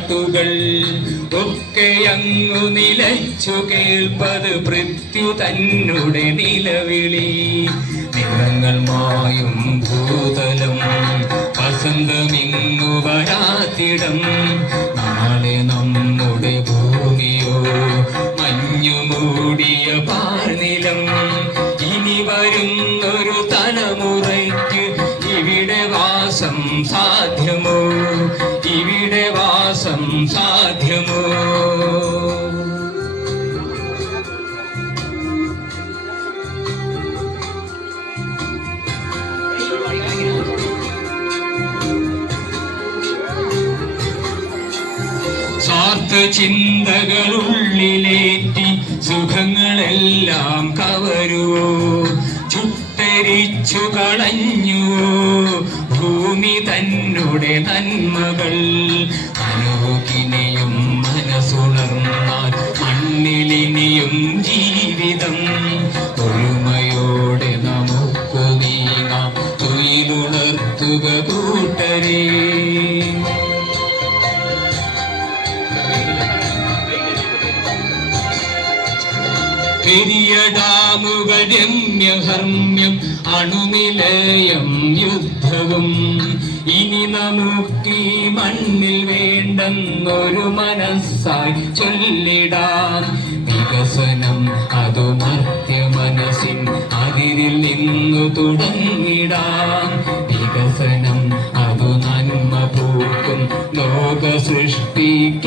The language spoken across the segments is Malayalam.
പാട്ടുകൾ ഒക്കെ അങ്ങു നിലച്ചു കേൾപ്പത് പൃഥ്വി തന്നെ നിലവിളി. നിറങ്ങൾ മായും ഭൂതലം വസന്തമിങ്ങു വരാത്തിടം. നാളെ നമ്മുടെ ഭൂമിയോ മഞ്ഞു മൂടിയ പാഴ്നിലം. ഇനി വരുന്നൊരു തലമുറയ്ക്ക് ഇവിടെ വാസം സാധ്യമോ? ഇവിടെ വാസം സാധ്യമോ? സ്വാർത്ഥ ചിന്തകളുള്ളിലേറ്റി സുഖങ്ങളെല്ലാം കവരുവോ? ചുട്ടരിച്ചു കളഞ്ഞുവോ ഭൂമി തന്നെ നന്മകൾ? മനോകിനിയും മനസ്സുണർന്നാൽ മണ്ണിലിനിയും ജീവിതം. ഒരുമയോടെ നമുക്കു നീങ്ങാം, തൊഴിലുണർത്തുക കൂട്ടരേ. പെരിയ ഡാമുകൾ രമ്യഹർമ്മ്യം, അണുനിലയം യുദ്ധവും. ഇനി നമുക്കീ മണ്ണിൽ വേണ്ടെന്നൊരു മനസ്സായി ചൊല്ലിടാം. വികസനം അതു മർത്യ മനസ്സിൻ അതിരിൽ നിന്നു തുടങ്ങിടാം. വികസനം അതു നന്മ പൂക്കും ലോക സൃഷ്ടിക്കായിടാം.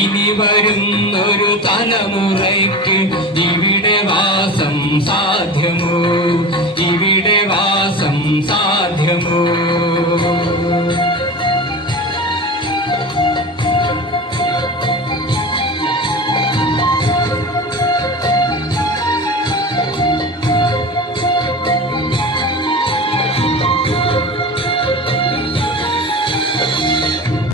ഇനി വരുന്നൊരു തലമുറയ്ക്ക് ഇവിടെ വാസം സാധ്യമോ?